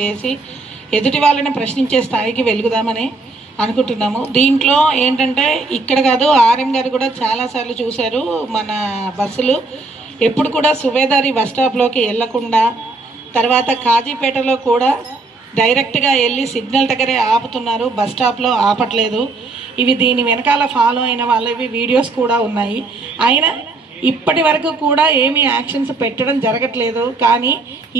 చేసి ఎదుటి వాళ్ళని ప్రశ్నించే స్థాయికి వెలుగుదామని అనుకుంటున్నాము. దీంట్లో ఏంటంటే ఇక్కడ కాదు, ఆర్ఎం గారు కూడా చాలాసార్లు చూశారు, మన బస్సులు ఎప్పుడు కూడా సుబేదారి బస్ స్టాప్లోకి వెళ్లకుండా, తర్వాత కాజీపేటలో కూడా డైరెక్ట్గా వెళ్ళి సిగ్నల్ దగ్గరే ఆపుతున్నారు, బస్ స్టాప్లో ఆపట్లేదు. ఇవి దీని వెనకాల ఫాలో అయిన వాళ్ళవి వీడియోస్ కూడా ఉన్నాయి. అయినా ఇప్పటి వరకు కూడా ఏమీ యాక్షన్స్ పెట్టడం జరగట్లేదు. కానీ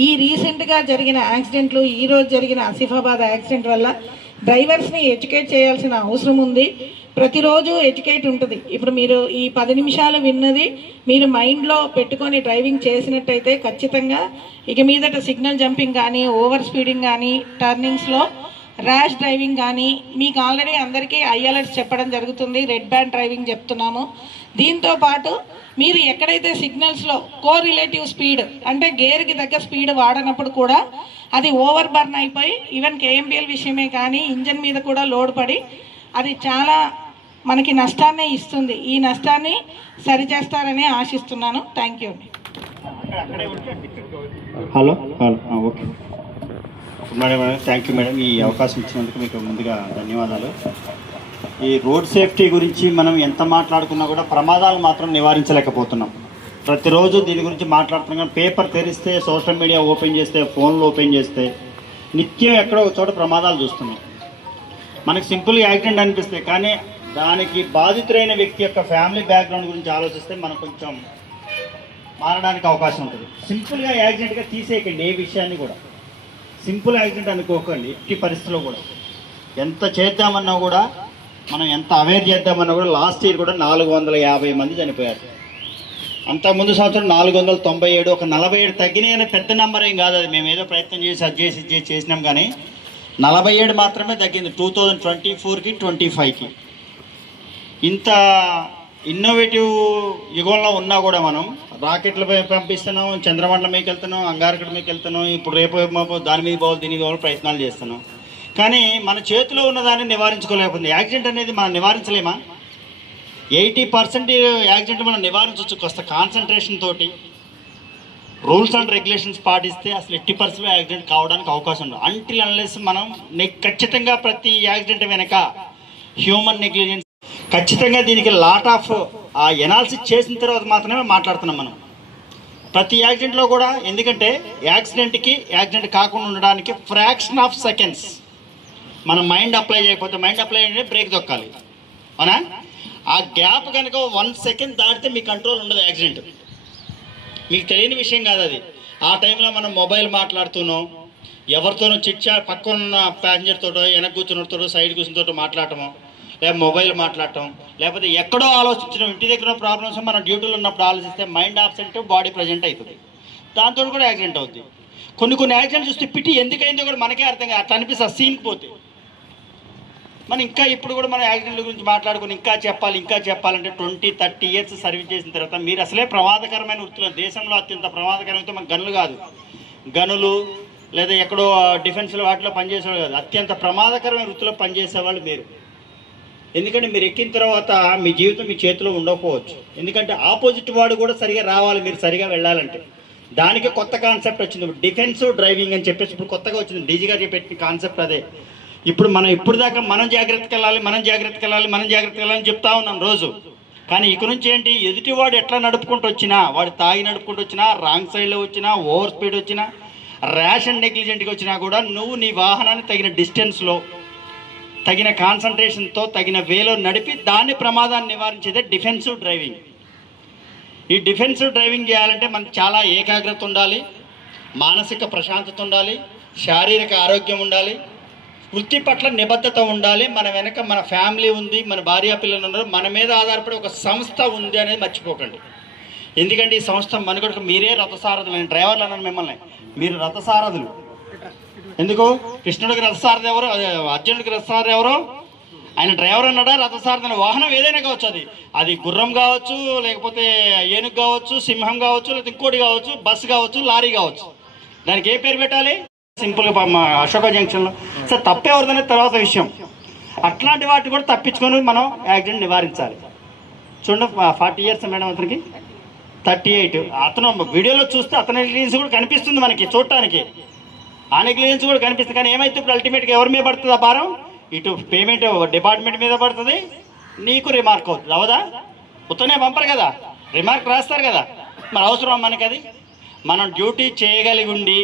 ఈ రీసెంట్గా జరిగిన యాక్సిడెంట్లు, ఈరోజు జరిగిన ఆసిఫాబాద్ యాక్సిడెంట్ వల్ల డ్రైవర్స్ని ఎడ్యుకేట్ చేయాల్సిన అవసరం ఉంది. ప్రతిరోజు ఎడ్యుకేట్ ఉంటుంది. ఇప్పుడు మీరు ఈ 10 నిమిషాలు విన్నది మీరు మైండ్లో పెట్టుకొని డ్రైవింగ్ చేసినట్టయితే ఖచ్చితంగా ఇక మీదట సిగ్నల్ జంపింగ్ కానీ, ఓవర్ స్పీడింగ్ కానీ, టర్నింగ్స్లో ర్యాష్ డ్రైవింగ్ కానీ, మీకు ఆల్రెడీ అందరికీ ఐఎల్ఎస్ చెప్పడం జరుగుతుంది, రెడ్ బ్యాండ్ డ్రైవింగ్ చెప్తున్నాము. దీంతో పాటు మీరు ఎక్కడైతే సిగ్నల్స్లో కోరిలేటివ్ స్పీడ్ అంటే గేర్కి తగ్గ స్పీడ్ వాడనప్పుడు కూడా అది ఓవర్ బర్న్ అయిపోయి ఈవెన్ కేఎంబిఎల్ విషయమే కానీ ఇంజన్ మీద కూడా లోడ్ పడి అది చాలా మనకి నష్టాన్ని ఇస్తుంది. ఈ నష్టాన్ని సరిచేస్తారని ఆశిస్తున్నాను. Thank you. Hello okay madam, thank you madam. ఈ అవకాశం ఇచ్చినందుకు మీకు ముందుగా ధన్యవాదాలు. ఈ రోడ్ సేఫ్టీ గురించి మనం ఎంత మాట్లాడుకున్నా కూడా ప్రమాదాలు మాత్రం నివారించలేకపోతున్నాం. ప్రతిరోజు దీని గురించి మాట్లాడుతున్నాం. పేపర్ తెరిస్తే, సోషల్ మీడియా ఓపెన్ చేస్తే, ఫోన్లు ఓపెన్ చేస్తే నిత్యం ఎక్కడో ఒక చోట ప్రమాదాలు చూస్తున్నాం. మనకు సింపుల్గా యాక్సిడెంట్ అనిపిస్తాయి, కానీ దానికి బాధితులైన వ్యక్తి యొక్క ఫ్యామిలీ బ్యాక్గ్రౌండ్ గురించి ఆలోచిస్తే మనకు కొంచెం మారడానికి అవకాశం ఉంటుంది. సింపుల్గా యాక్సిడెంట్గా తీసేయకండి ఏ విషయాన్ని కూడా. సింపుల్ యాక్సిడెంట్ అనుకోకండి ఎట్టి పరిస్థితుల్లో కూడా. ఎంత చేద్దామన్నా కూడా, మనం ఎంత అవేర్ చేద్దామన్నా కూడా, లాస్ట్ ఇయర్ కూడా 450 మంది చనిపోయారు. అంతకుముందు సంవత్సరం 497, ఒక 47 తగ్గినాయని పెద్ద నెంబర్ ఏం కాదు. అది మేము ఏదో ప్రయత్నం చేసి అది చేసినాం, కానీ 47 మాత్రమే తగ్గింది 2024కి 25కి. ఇంత ఇన్నోవేటివ్ యుగంలో ఉన్నా కూడా మనం రాకెట్లు పంపిస్తున్నాం, చంద్రమండలం మీదకి వెళ్తున్నాం, అంగారకుడి మీదకి వెళ్తున్నాం, ఇప్పుడు రేపు దాని మీద పోవాలి, దీని మీద ప్రయత్నాలు చేస్తున్నాం. కానీ మన చేతిలో ఉన్నదాన్ని నివారించుకోలేకపోతుంది. యాక్సిడెంట్ అనేది మనం నివారించలేమా? 80% యాక్సిడెంట్ మనం నివారించవచ్చు కాస్త కాన్సన్ట్రేషన్ తోటి, రూల్స్ అండ్ రెగ్యులేషన్స్ పాటిస్తే అసలు 80% యాక్సిడెంట్ కావడానికి అవకాశం ఉండదు. అంటిల్ అన్లెస్ మనం ఖచ్చితంగా ప్రతి యాక్సిడెంట్ వెనక హ్యూమన్ నెగ్లిజెన్స్, ఖచ్చితంగా దీనికి లాట్ ఆఫ్ ఎనాలిసిస్ చేసిన తర్వాత మాత్రమే మాట్లాడుతున్నాం మనం ప్రతి యాక్సిడెంట్లో కూడా. ఎందుకంటే యాక్సిడెంట్కి యాక్సిడెంట్ కాకుండా ఉండడానికి ఫ్రాక్షన్ ఆఫ్ సెకండ్స్ మనం మైండ్ అప్లై చేయకపోతే, మైండ్ అప్లై అంటే బ్రేక్ దొక్కాలి, అవునా? ఆ గ్యాప్ కనుక 1 సెకండ్ దాటితే మీ కంట్రోల్ ఉండదు యాక్సిడెంట్. మీకు తెలియని విషయం కాదు అది. ఆ టైంలో మనం మొబైల్ మాట్లాడుతున్నాం, ఎవరితోనో పక్కన ప్యాసింజర్ తోటో, వెనక కూర్చున్నతోటో, సైడ్ కూర్చున్నతోటో మాట్లాడటము, లేదా మొబైల్ మాట్లాడటం, లేకపోతే ఎక్కడో ఆలోచించడం, ఇంటి దగ్గర ప్రాబ్లమ్స్ మనం డ్యూటీలో ఉన్నప్పుడు ఆలోచిస్తే మైండ్ ఆబ్సెంట్, బాడీ ప్రజెంట్ అవుతుంది. దాంతో కూడా యాక్సిడెంట్ అవుతుంది. కొన్ని యాక్సిడెంట్ చూస్తే పిటి ఎందుకైందో కూడా మనకే అర్థం కాదు. అట్లా అనిపిస్తుంది సీన్కి పోతే. మనం ఇంకా ఇప్పుడు కూడా మన యాక్సిడెంట్ల గురించి మాట్లాడుకుని ఇంకా చెప్పాలంటే 20-30 ఇయర్స్ సర్వీస్ చేసిన తర్వాత మీరు అసలే ప్రమాదకరమైన వృత్తిలో, దేశంలో అత్యంత ప్రమాదకరమైతే మన గనులు కాదు, గనులు లేదా ఎక్కడో డిఫెన్స్లో వాటిలో పనిచేసేవాళ్ళు కాదు, అత్యంత ప్రమాదకరమైన వృత్తిలో పనిచేసేవాళ్ళు మీరు. ఎందుకంటే మీరు ఎక్కిన తర్వాత మీ జీవితం మీ చేతిలో ఉండకపోవచ్చు. ఎందుకంటే ఆపోజిట్ వాడు కూడా సరిగా రావాలి, మీరు సరిగా వెళ్ళాలంటే. దానికి కొత్త కాన్సెప్ట్ వచ్చింది, డిఫెన్సివ్ డ్రైవింగ్ అని చెప్పేసి ఇప్పుడు కొత్తగా వచ్చింది. డీజీ గారు పెట్టిన కాన్సెప్ట్ అదే. ఇప్పుడు దాకా మనం జాగ్రత్తగా వెళ్ళాలని చెప్తా ఉన్నాం రోజు. కానీ ఇక నుంచి ఏంటి, ఎదుటివాడు ఎట్లా నడుపుకుంటూ వచ్చినా, వాడు తాగి నడుపుకుంటూ వచ్చినా, రాంగ్ సైడ్లో వచ్చినా, ఓవర్ స్పీడ్ వచ్చినా, ర్యాష్ అండ్ నెగ్లిజెంట్గా వచ్చినా కూడా నువ్వు నీ వాహనాన్ని తగిన డిస్టెన్స్లో, తగిన కాన్సన్ట్రేషన్తో, తగిన వేలో నడిపి దాన్ని ప్రమాదాన్ని నివారించేదే డిఫెన్సివ్ డ్రైవింగ్. ఈ డిఫెన్సివ్ డ్రైవింగ్ చేయాలంటే మనకు చాలా ఏకాగ్రత ఉండాలి, మానసిక ప్రశాంతత ఉండాలి, శారీరక ఆరోగ్యం ఉండాలి, వృత్తి పట్ల నిబద్ధత ఉండాలి. మన వెనక మన ఫ్యామిలీ ఉంది, మన భార్య పిల్లలు ఉన్నారు, మన మీద ఆధారపడి ఒక సంస్థ ఉంది అనేది మర్చిపోకండి. ఎందుకంటే ఈ సంస్థ మనుగడకు మీరే రథసారథులు. నేను డ్రైవర్లు అన్నాను మిమ్మల్ని, మీరు రథసారథులు. ఎందుకు? కృష్ణుడికి రథసారథి ఎవరు? అర్జునుడికి రథసారథి ఎవరు? ఆయన డ్రైవర్ అన్నాడా? రథసారథి. వాహనం ఏదైనా కావచ్చు, అది గుర్రం కావచ్చు, లేకపోతే ఏనుగు కావచ్చు, సింహం కావచ్చు, లేకపోతే ఇంకోటి కావచ్చు, బస్సు కావచ్చు, లారీ కావచ్చు. దానికి ఏ పేరు పెట్టాలి? సింపుల్గా అశోక జంక్షన్లో సార్ తప్పేవరదనే తర్వాత విషయం. అట్లాంటి వాటి కూడా తప్పించుకొని మనం యాక్సిడెంట్ నివారించాలి. చూడండి 40 ఇయర్స్ మేడం, అతనికి 38. అతను వీడియోలో చూస్తే అతని రీల్స్ కూడా కనిపిస్తుంది మనకి చూడటానికి. ఆ నెగ్లిజెన్స్ కూడా కనిపిస్తుంది. కానీ ఏమైతే ఇప్పుడు అల్టిమేట్గా ఎవరి మీద పడుతుంది ఆ భారం? ఇటు పేమెంట్ డిపార్ట్మెంట్ మీద పడుతుంది, నీకు రిమార్క్ అవుతుంది. అవదా? ఉత్తనే పంపరు కదా, రిమార్క్ రాస్తారు కదా. మరి అవసరం మనకి అది? మనం డ్యూటీ చేయగలిగి ఉండి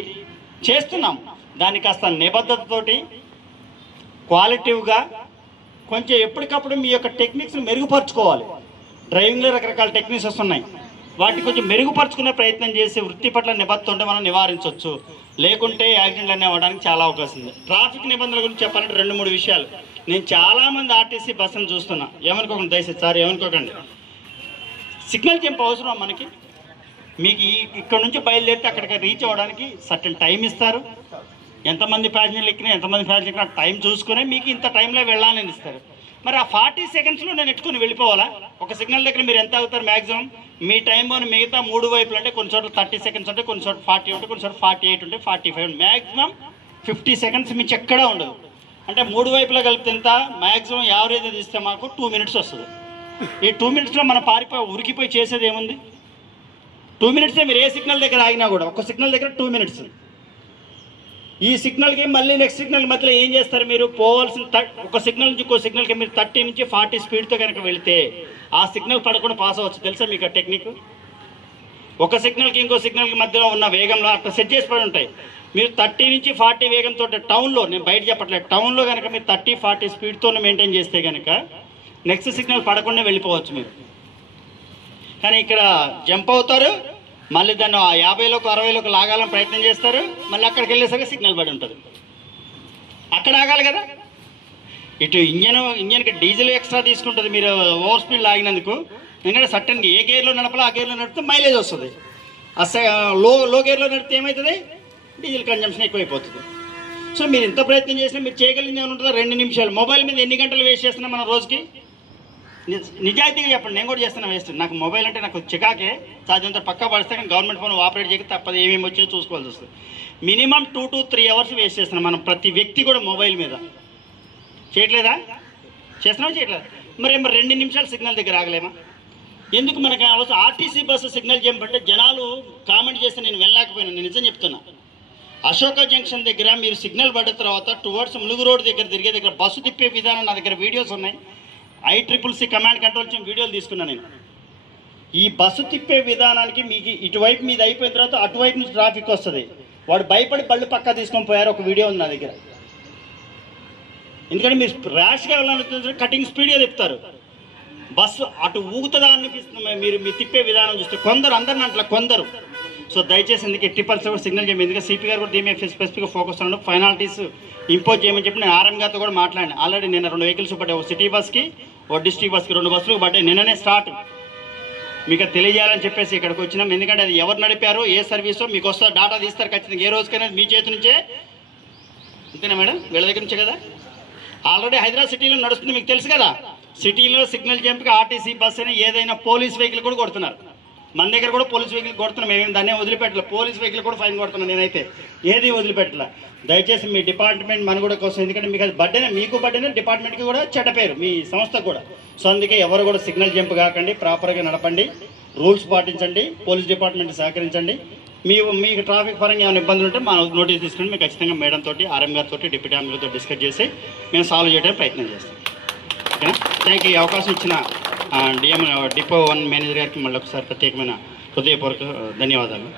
చేస్తున్నాం, దాన్ని కాస్త నిబద్ధతతోటి క్వాలిటివ్గా కొంచెం ఎప్పటికప్పుడు మీ యొక్క టెక్నిక్స్ని మెరుగుపరుచుకోవాలి. డ్రైవింగ్లో రకరకాల టెక్నిక్స్ వస్తున్నాయి, వాటిని కొంచెం మెరుగుపరుచుకునే ప్రయత్నం చేసి వృత్తి పట్ల నిబద్ధత ఉంటే మనం నివారించవచ్చు. లేకుంటే యాక్సిడెంట్లు అన్నీ అవ్వడానికి చాలా అవకాశం ఉంది. ట్రాఫిక్ నిబంధనల గురించి చెప్పాలంటే 2-3 విషయాలు. నేను చాలామంది ఆర్టీసీ బస్సును చూస్తున్నా, ఏమనుకోకండి దయచేసి సార్, ఏమనుకోకండి. సిగ్నల్ జంప్ అవసరం మనకి? మీకు ఇక్కడ నుంచి బయలుదేరితే అక్కడికి రీచ్ అవ్వడానికి సర్టెన్ టైం ఇస్తారు. ఎంతమంది ప్యాసింజర్లు ఎక్కినా ఎంతమంది ప్యాసింజర్లు ఎక్కినా టైం చూసుకుని మీకు ఇంత టైంలో వెళ్ళాలని ఇస్తారు. మరి ఆ 40 సెకండ్స్లో నేను ఎట్టుకుని వెళ్ళిపోవాలా? ఒక సిగ్నల్ దగ్గర మీరు ఎంత అవుతారు మ్యాక్సిమం? మీ టైం అని మిగతా 3 వైపులు అంటే కొన్ని చోట్ల 30 సెకండ్స్ ఉంటే, కొన్ని చోట్ల 40 ఉంటే, కొన్ని చోట్ల 48 ఉంటే, 45 మ్యాక్సిమం 50 సెకండ్స్ మించి ఎక్కడా ఉండదు. అంటే 3 వైపులా కలిపితే ఎంత? మ్యాక్సిమం యావరేజ్ తీస్తే మాకు 2 మినిట్స్ వస్తుంది. ఈ 2 మినిట్స్లో మనం ఉరికిపోయి చేసేది ఏముంది? 2 మినిట్సే. మీరు ఏ సిగ్నల్ దగ్గర ఆగినా కూడా ఒక సిగ్నల్ దగ్గర 2 మినిట్స్. ఈ సిగ్నల్కి మళ్ళీ నెక్స్ట్ సిగ్నల్ మధ్యలో ఏం చేస్తారు? మీరు పోవాల్సిన ఒక సిగ్నల్ నుంచి ఇంకో సిగ్నల్కి మీరు 30 నుంచి 40 స్పీడ్తో కనుక వెళితే ఆ సిగ్నల్ పడకుండా పాస్ అవ్వచ్చు. తెలుసా మీకు ఆ టెక్నిక్? ఒక సిగ్నల్కి ఇంకో సిగ్నల్కి మధ్యలో ఉన్న వేగంలో అట్లా సెట్ చేసి పడి ఉంటాయి. మీరు 30 నుంచి 40 వేగంతో టౌన్లో, నేను బయట చెప్పట్లేదు, టౌన్లో కనుక మీరు 30-40 స్పీడ్తో మెయింటైన్ చేస్తే కనుక నెక్స్ట్ సిగ్నల్ పడకుండా వెళ్ళిపోవచ్చు మీరు. కానీ ఇక్కడ జంప్ అవుతారు, మళ్ళీ దాన్ని 50లోకి 60లోకి లాగాలని ప్రయత్నం చేస్తారు, మళ్ళీ అక్కడికి వెళ్ళేసరికి సిగ్నల్ పడి ఉంటుంది. అక్కడ ఆగాలి కదా. ఇటు ఇంజన్కి డీజిల్ ఎక్స్ట్రా తీసుకుంటుంది మీరు ఓవర్ స్పీడ్ లాగినందుకు. ఎందుకంటే సట్టన్గా ఏ గేర్లో నడపాలో ఆ గేర్లో నడిపితే మైలేజ్ వస్తుంది. లో గేర్లో నడిపితే ఏమవుతుంది? డీజిల్ కన్జంప్షన్ ఎక్కువైపోతుంది. సో మీరు ఎంత ప్రయత్నం చేసినా మీరు చేయగలిగింది ఏమైనా ఉంటుందో 2 నిమిషాలు. మొబైల్ మీద ఎన్ని గంటలు వేస్ట్ చేస్తున్నాం మనం రోజుకి? నిజాయితీగా చెప్పండి, నేను కూడా చేస్తున్నా వేస్ట్. నాకు మొబైల్ అంటే నాకు చికాకే, సాధ్యంతో పక్కా పడిస్తే కానీ గవర్నమెంట్ ఫోన్ ఆపరేట్ చేయక తప్పదు, ఏమేమి వచ్చాయో చూసుకోవాల్సి వస్తుంది. మినిమం 2 to 3 అవర్స్ వేస్ట్ చేస్తున్నాం మనం, ప్రతి వ్యక్తి కూడా మొబైల్ మీద. చేయట్లేదా? చేస్తున్నావా? చేయట్లేదు. మరి 2 నిమిషాలు సిగ్నల్ దగ్గర ఆగలేమా? ఎందుకు మనకు అవసరం? ఆర్టీసీ బస్సు సిగ్నల్ జంప్ అంటే జనాలు కామెంట్ చేస్తే నేను వెళ్ళలేకపోయినా, నేను నిజం చెప్తున్నా. అశోక జంక్షన్ దగ్గర మీరు సిగ్నల్ పడిన తర్వాత టువర్డ్స్ ములుగు రోడ్ దగ్గర తిరిగే దగ్గర బస్సు తిప్పే విధానం నా దగ్గర వీడియోస్ ఉన్నాయి. ICCC కమాండ్ కంట్రోల్ నుంచి వీడియోలు తీసుకున్నాను నేను. ఈ బస్సు తిప్పే విధానానికి మీకు ఇటువైపు మీద అయిపోయిన తర్వాత అటువైపు నుంచి ట్రాఫిక్ వస్తుంది, వాడు భయపడి బళ్ళు పక్కా తీసుకొని పోయారు. ఒక వీడియో ఉంది నా దగ్గర. ఎందుకంటే మీరు ర్యాష్గా వెళ్ళాలని కటింగ్ స్పీడ్గా తిప్పుతారు, బస్సు అటు ఊగుతుందా అనిపిస్తుంది మీరు తిప్పే విధానం చూస్తే. కొందరు, అందరిని అట్లా కొందరు. సో దయచేసి ఎందుకు 80% కూడా సిగ్నల్ చేయమని, ఎందుకంటే సిపి గారు కూడా దీని మీద స్పెసిఫిక్గా ఫోకస్ అవ్వడం, ఫైనాలిటీస్ ఇంపోజ్ చేయమని చెప్పి నేను RM గారితో కూడా మాట్లాడాను. ఆల్రెడీ నిన్న 2 వెహికల్స్ పడ్డాయి, ఒక సిటీ బస్కి ఒక డిస్ట్రిక్ట్ బస్కి 2 బస్సులు పడ్డాయి. నిన్ననే స్టార్ట్ మీకు తెలియజేయాలని చెప్పేసి ఇక్కడికి వచ్చినాం. ఎందుకంటే అది ఎవరు నడిపారో ఏ సర్వీసో మీకు వస్తారు, డేటా తీస్తారు ఖచ్చితంగా. ఏ రోజుకైనా మీ చేతి నుంచే, అంతేనా మేడం? వీళ్ళ దగ్గర నుంచే కదా. ఆల్రెడీ హైదరాబాద్ సిటీలో నడుస్తుంది, మీకు తెలుసు కదా. సిటీలో సిగ్నల్ జంప్కి ఆర్టీసీ బస్ అని ఏదైనా పోలీస్ వెహికల్ కూడా కొడుతున్నారు. మన దగ్గర కూడా పోలీస్ వెహికల్ కొడుతున్నాం, మేమేం దాన్నే వదిలిపెట్టలేదు. పోలీస్ వెహికల్ కూడా ఫైన్ కొడుతున్నాను నేనైతే, ఏది వదిలిపెట్టలే. దయచేసి మీ డిపార్ట్మెంట్ మనుగడ కోసం, ఎందుకంటే మీకు అది బర్డెనే, మీకు బర్డెనే, డిపార్ట్మెంట్కి కూడా చెడ్డ పేరు, మీ సంస్థకు కూడా. సో అందుకే ఎవరు కూడా సిగ్నల్ జంప్ కాకండి, ప్రాపర్గా నడపండి, రూల్స్ పాటించండి, పోలీస్ డిపార్ట్మెంట్ సహకరించండి. మీకు ట్రాఫిక్ పరంగా ఏమైనా ఇబ్బందులు ఉంటే మా నోటీస్ తీసుకుని మీకు ఖచ్చితంగా మేడం తోటి, RM గారితో, డిప్యూటీ RM గారితో డిస్కస్ చేసి మేము సాల్వ్ చేయడానికి ప్రయత్నం చేస్తాం. ఓకేనా? Thank you. ఈ అవకాశం ఇచ్చిన డిపో 1 మేనేజర్ గారికి మళ్ళీ ఒకసారి ప్రత్యేకమైన హృదయపూర్వక ధన్యవాదాలు.